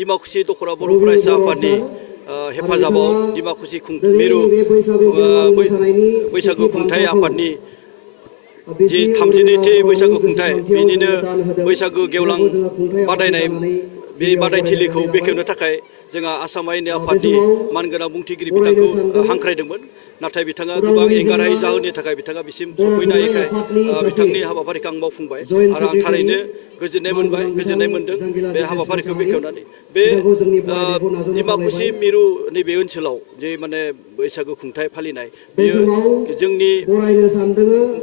डिमाकुसि दखरा बर' फरायसा आफादनि हेफाजाबाव डिमाकुसि मिरु बैसागु खुंथाय आफादनि जि 32थि बैसागु खुंथाय बेनिनो बैसागु गेवलां बादायनाय बे बादायथिलिखौ बेखेवनो थाखाय जोंहा आसाम आयेननि आफादनि मानगोनां बुंथिगिरि बिथांखौ हांख्रायदोंमोन नाथाय बिथाङा गोबां एंगारहायै जाहोननि थाखाय बिथाङा बिसिम सफैनो हायैखाय बिथांनि हाबाफारिखौ आं मावफुंबाय आरो आं थारैनो गोजोननाय मोनदों बे हाबाफारिखौ बेखेवनानै बे डिमाकुसि मिरु नैबे ओनसोलाव जे माने बैसागु खुंथाय फालिनाय बेयो जोंनि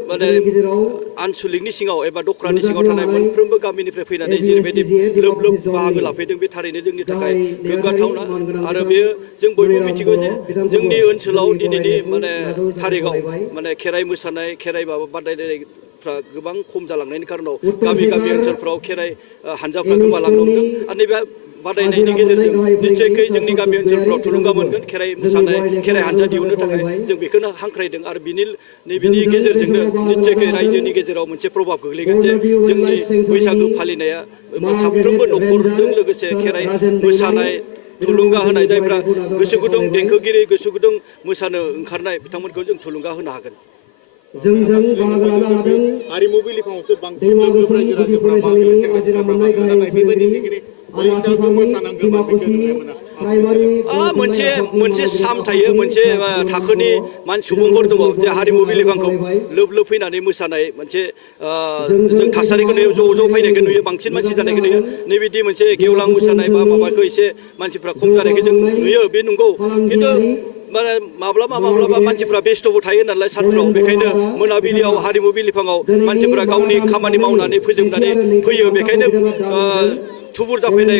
माने आनसलिकनि सिङाव एबा दख्रानि सिङाव थानाय मोनफ्रोमबो गामिनिफ्राय फैनानै जेरैबायदि लोब लोब बाहागो लाफैदों बे थारैनो जोंनि थाखाय गोग्गाथावना आरो बेयो जों बयबो मिथिगौ जे जोंनि ओनसोलाव दिनैनि माने थारिखआव माने खेराइ मोसानाय खेराइ माबा बादायलायनायफ्रा गोबां खम जालांनायनि खारनाव गामि गामि ओनसोलफ्राव खेराइ हानजाफ्रा गोमालांनो हमदों आरो नैबे बादायनायनि गेजेरजों निश्चयकै जोंनि गामि ओनसोलफ्राव थुलुंगा मोनगोन खेराइ मोसानाय खेराइ हानजा दिहुननो थाखाय जों बेखौनो हांख्रायदों आरो नैबेनि गेजेरजोंनो निश्चयकै रायजोनि गेजेराव मोनसे प्रभाब गोग्लैगोन जे जोंनि बैसागु फालिनाया साफ्रोमबो न'खरजों लोगोसे खेराइ मोसानाय थुलुंगा होनाय जायफ्रा गोसो गुदुं देंखोगिरि गोसो गुदुं मोसानो ओंखारनाय बिथांमोनखौ जों थुलुंगा होनो हागोन जोंजों बाहागो लानो हादों हारिमु बिलिफाङावसो बांसिन लोब रायजो राजाफ्रा बाहागो सेंग्रा सिख्लाफ्रा बाहागो लानाय बेबायदि जिखिनि बैसागु मोसानांगौमोन बेखौ नुनो मोना मोनसे साम थायो मोनसे थाखोनि सुबुंफोर दङ जे हारिमु बिलिफांखौ लोब लोब फैनानै मोसानाय मोनसे जों थासारिखौ नुयो ज' ज' फैनायखौ नुयो बांसिन मानसि जानायखौ नुयो नैबिदि मोनसे गेवलां मोसानाय बा माबाखौ एसे मानसिफ्रा खम जानायखौ जों नुयो बे नंगौ खिन्थु माने माब्लाबा मानसिफ्रा बेस्थ'बो थायो नालाय सानफ्राव बेखायनो मोनाबिलियाव हारिमु बिलिफाङाव मानसिफ्रा गावनि खामानि मावनानै फोजोबनानै फैयो बेखायनो थुबुर जाफैनाय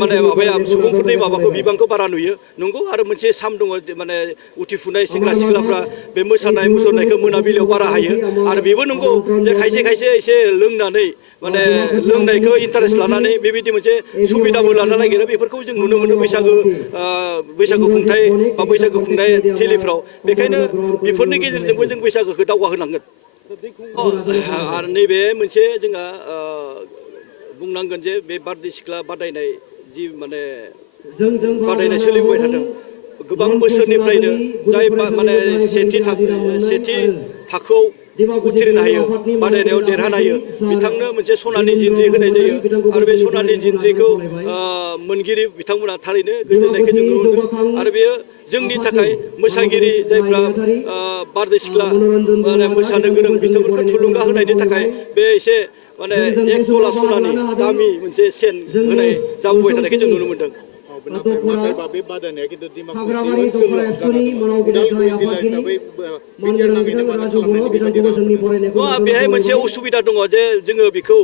माने माबाया सुबुंफोरनि माबाखौ बिबांखौ बारा नुयो नंगौ आरो मोनसे साम दङ माने उथिफुनाय सेंग्रा सिख्लाफ्रा बे मोसानाय मुसुरनायखौ मोनाबिलियाव बारा हायो आरो बेबो नंगौ जे खायसे एसे लोंनानै माने लोंनायखौ इन्टारेस्ट लानानै बेबायदि मोनसे सुबिदाबो लानो नागिरो बेफोरखौ जों नुनो मोनो बैसागु खुंथाय बा बैसागु खुंनाय थिलिफ्राव बेखायनो बेफोरनि गेजेरजोंबो जों बैसागुखौ दावगाहोनांगोन आरो नैबे मोनसे जोंहा बुंनांगोन जे बे बारदै सिख्ला बादायनाय जि माने बादायनाय सोलिबोबाय थादों गोबां बोसोरनिफ्रायनो जाय माने सेथि थाखोआव उथ्रिनो हायो बादायनायाव देरहानो हायो बिथांनो मोनसे सनानि जिनज्रि होनाय जायो आरो बे सनानि जिनज्रिखौ मोनगिरि बिथांमोना थारैनो गोजोननायखौ जों नुनो मोनो आरो बेयो जोंनि थाखाय मोसागिरि जायफ्रा बारदै सिख्ला माने मोसानो गोरों बिथांमोनखौ थुलुंगा होनायनि थाखाय बे एसे माने 1 तला सनानि दामि मोनसे सेन होनाय जाबोबाय थानायखौ जों नुनो मोनदों नाथायबा बे बादायनाया खिन्थु डिमाकुसि ओनसोलाव जादों उदालगुरि जिल्ला हिसाबै बिटिआर नाङैनो मानो खालामनायनि बेबायदि राहा बेहाय मोनसे उसुबिदा दङ जे जोङो बेखौ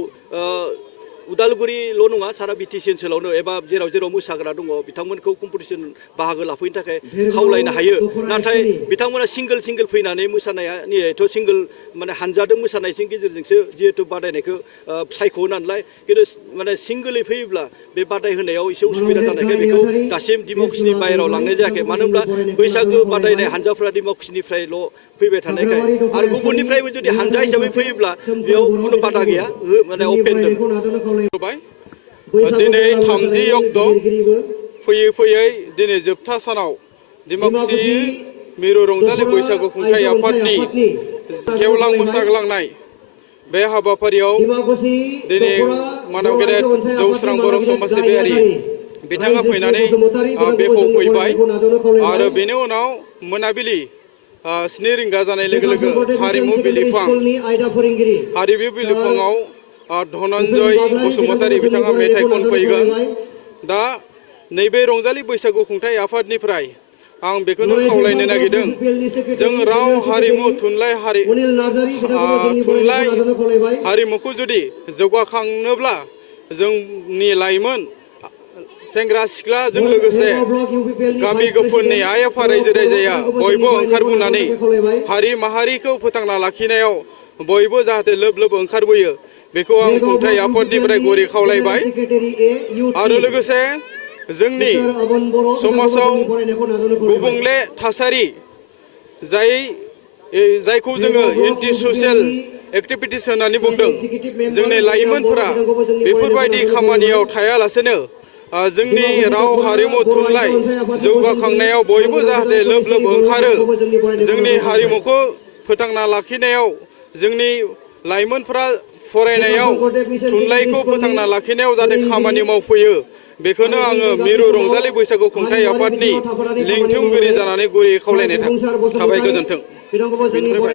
उदालगुरिल' नङा सारा बिटिसि ओनसोलावनो एबा जेराव मोसाग्रा दङ बिथांमोनखौ कम्पिटिसन बाहागो लाफैनो थाखाय खावलायनो हायो नाथाय बिथांमोना सिंगोल फैनानै मोसानायाथ' सिंगोल माने हानजादों मोसानायनि गेजेरजोंसो जिहेतु बादायनायखौ सायख'यो नालाय खिन्थु माने सिंगोलै फैयोब्ला बे बादायहोनायाव एसे उसुबिदा जानायखाय बेखौ दासिम डिमाकुसिनि बाहेराव लांनाय जायाखै मानो होनब्ला बैसागु बादायनाय हानजाफ्रा डिमाकुसिनिफ्रायल' फैबाय थानायखाय आरो गुबुननिफ्रायबो जुदि हानजा हिसाबै फैयोब्ला बेयाव खुनु बादा गैया माने अपेन दं दिनै 30 अक्ट' फैयै दिनै जोबथा सानाव डिमाकुसि मिरु रंजालि बैसागु खुंथाय आफादनि गेवलां मोसाग्लांनाय बे हाबाफारियाव दिनै मानव गेदेर जौस्रां बर' समाज सिबियारि बिथाङा फैनानै बेखेवफैबाय आरो बेनि उनाव मोनाबिलि 7 रिंगा जानाय लोगो हारिमु बिलिफाङाव धनन्जय बसुमतारी बिथाङा मेथाइ खनफैगोन दा नैबे रंजालि बैसागु खुंथाय आफादनिफ्राय आं बेखौनो खावलायनो नागिरदों जों राव हारिमु थुनलाइ हारिमुखौ जुदि जौगाखांनोब्ला जोंनि लाइमोन सेंग्रा सिख्लाजों लोगोसे गामि गोफोननि आइ आफा रायजो राजाया बयबो ओंखारबोनानै हारि माहारिखौ फोथांना लाखिनायाव बयबो जाहाथे लोब लोब ओंखारबोयो बेखौ आं खुंथाय आफादनिफ्राय गुरै खावलायबाय आरो लोगोसे जोंनि समाजाव गुबुंले थासारि जायखौ जोङो एन्टि ससियेल एक्टिभिटिस होननानै बुंदों जोंनि लाइमोनफोरा बेफोरबायदि खामानियाव थायालासेनो जोंनि राव हारिमु थुनलाइ जौगाखांनायाव बयबो जाहाथे लोब लोब ओंखारो जोंनि हारिमुखौ फोथांना लाखिनायाव जोंनि लाइमोनफ्रा फरायनायाव थुनलाइखौ फोथांना लाखिनायाव जाहाथे खामानि मावफैयो बेखौनो आङो मिरु रंजालि बैसागु खुंथाइ आफादनि लिंथुमगिरि जानानै गुरै खावलायनाय थाबाय गोजोन्थों।